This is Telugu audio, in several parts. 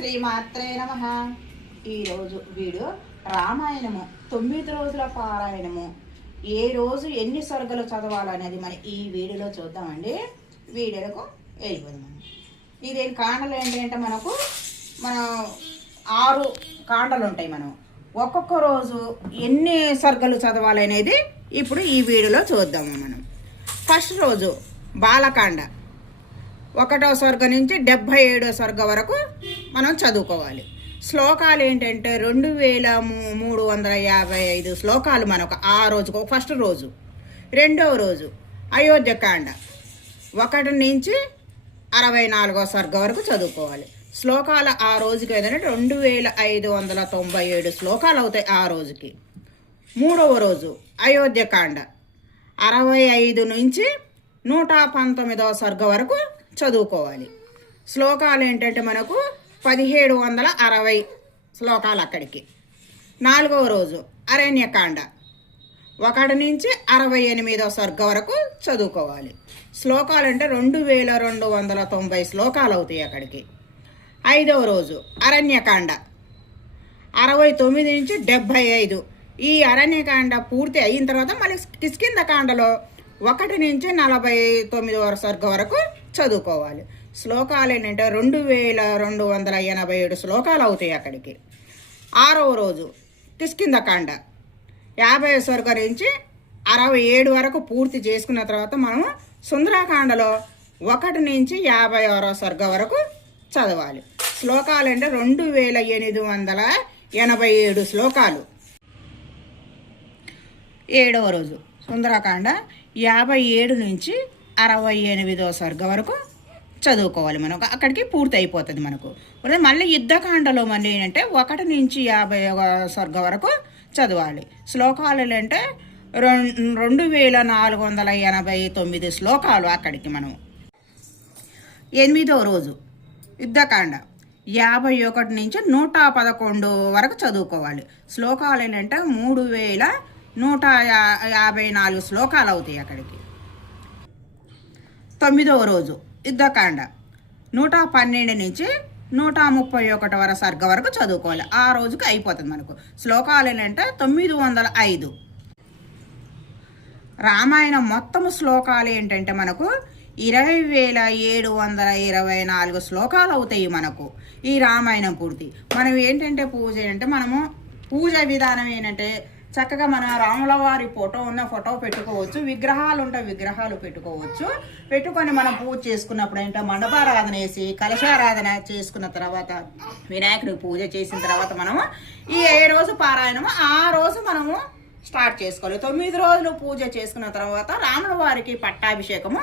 శ్రీమాత్రే నమః. ఈరోజు వీడియో రామాయణము 9 రోజుల పారాయణము ఏ రోజు ఎన్ని సర్గలు చదవాలనేది మనం ఈ వీడియోలో చూద్దామండి. వీడియోలకు వెళ్ళిపోదాం. ఇదేం కాండలు ఏంటంటే మన 6 కాండలు ఉంటాయి. మనం ఒక్కొక్క రోజు ఎన్ని సర్గలు చదవాలనేది ఇప్పుడు ఈ వీడియోలో చూద్దాము. మనం ఫస్ట్ రోజు బాలకాండ 1వ సర్గ నుంచి 77వ సర్గ వరకు మనం చదువుకోవాలి. శ్లోకాలు ఏంటంటే 2355 శ్లోకాలు మనకు ఆ రోజుకు. ఫస్ట్ రోజు. రెండవ రోజు అయోధ్యకాండ 1 నుంచి 64వ సర్గ వరకు చదువుకోవాలి. శ్లోకాలు ఆ రోజుకి ఏదంటే 2597 శ్లోకాలు అవుతాయి ఆ రోజుకి. మూడవ రోజు అయోధ్యకాండ 65 నుంచి 119వ సర్గ వరకు చదువుకోవాలి. శ్లోకాలు ఏంటంటే మనకు 1760 శ్లోకాలు అక్కడికి. 4వ రోజు అరణ్యకాండ 1 నుంచి 68వ సర్గ వరకు చదువుకోవాలి. శ్లోకాలు అంటే 2290 శ్లోకాలు అవుతాయి అక్కడికి. 5వ రోజు అరణ్యకాండ 69 నుంచి 75. ఈ అరణ్యకాండ పూర్తి అయిన తర్వాత మళ్ళీ కిష్కింధకాండలో 1 నుంచి 49వ సర్గ వరకు చదువుకోవాలి. శ్లోకాలు ఏంటంటే 2287 శ్లోకాలు అవుతాయి అక్కడికి. 6వ రోజు కిష్కింధకాండ 50వ సర్గ నుంచి 67 వరకు పూర్తి చేసుకున్న తర్వాత మనం సుందరకాండలో 1 నుంచి 56వ సర్గ వరకు చదవాలి. శ్లోకాలు అంటే 2887 శ్లోకాలు. 7వ రోజు సుందరకాండ 57 నుంచి 68వ సర్గ వరకు చదువుకోవాలి. మనం అక్కడికి పూర్తి అయిపోతుంది మనకు. మళ్ళీ యుద్ధకాండలో మళ్ళీ ఏంటంటే 1 నుంచి 50వ సర్గ వరకు చదవాలి. శ్లోకాలు అంటే 2489 శ్లోకాలు అక్కడికి మనం. 8వ రోజు యుద్ధకాండ 51 నుంచి 111 వరకు చదువుకోవాలి. శ్లోకాలు ఏంటంటే 3154 శ్లోకాలు అవుతాయి అక్కడికి. 9వ రోజు యుద్ధకాండ 112 నుంచి 131 సర్గ వరకు చదువుకోవాలి. ఆ రోజుకి అయిపోతుంది మనకు. శ్లోకాలు ఏంటంటే 905. రామాయణం మొత్తము శ్లోకాలు ఏంటంటే మనకు 20,724 శ్లోకాలు అవుతాయి మనకు ఈ రామాయణం పూర్తి. మనం ఏంటంటే పూజ అంటే మనము పూజ విధానం ఏంటంటే చక్కగా మన రాముల వారి ఫోటో ఉన్న ఫోటో పెట్టుకోవచ్చు. విగ్రహాలు ఉంటే విగ్రహాలు పెట్టుకొని మనం పూజ చేసుకున్నప్పుడు ఏంటంటే మండపారాధన వేసి కలశారాధన చేసుకున్న తర్వాత వినాయకుడికి పూజ చేసిన తర్వాత మనము ఈ 7 రోజు పారాయణము ఆ రోజు మనము స్టార్ట్ చేసుకోవాలి. 9 రోజులు పూజ చేసుకున్న తర్వాత రాముల వారికి పట్టాభిషేకము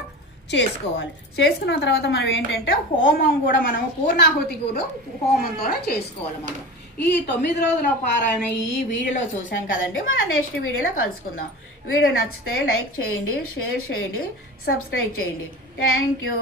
చేసుకోవాలి. చేసుకున్న తర్వాత మనం ఏంటంటే హోమం కూడా మనము పూర్ణాహుతి కూడా హోమంతోనే చేసుకోవాలి. మనం ఈ 9 రోజుల పారాయణ ఈ వీడియోలో చూసాం కదండి. మన నెక్స్ట్ వీడియోలో కలుసుకుందాం. వీడియో నచ్చితే లైక్ చేయండి, షేర్ చేయండి, సబ్స్క్రైబ్ చేయండి. Thank you.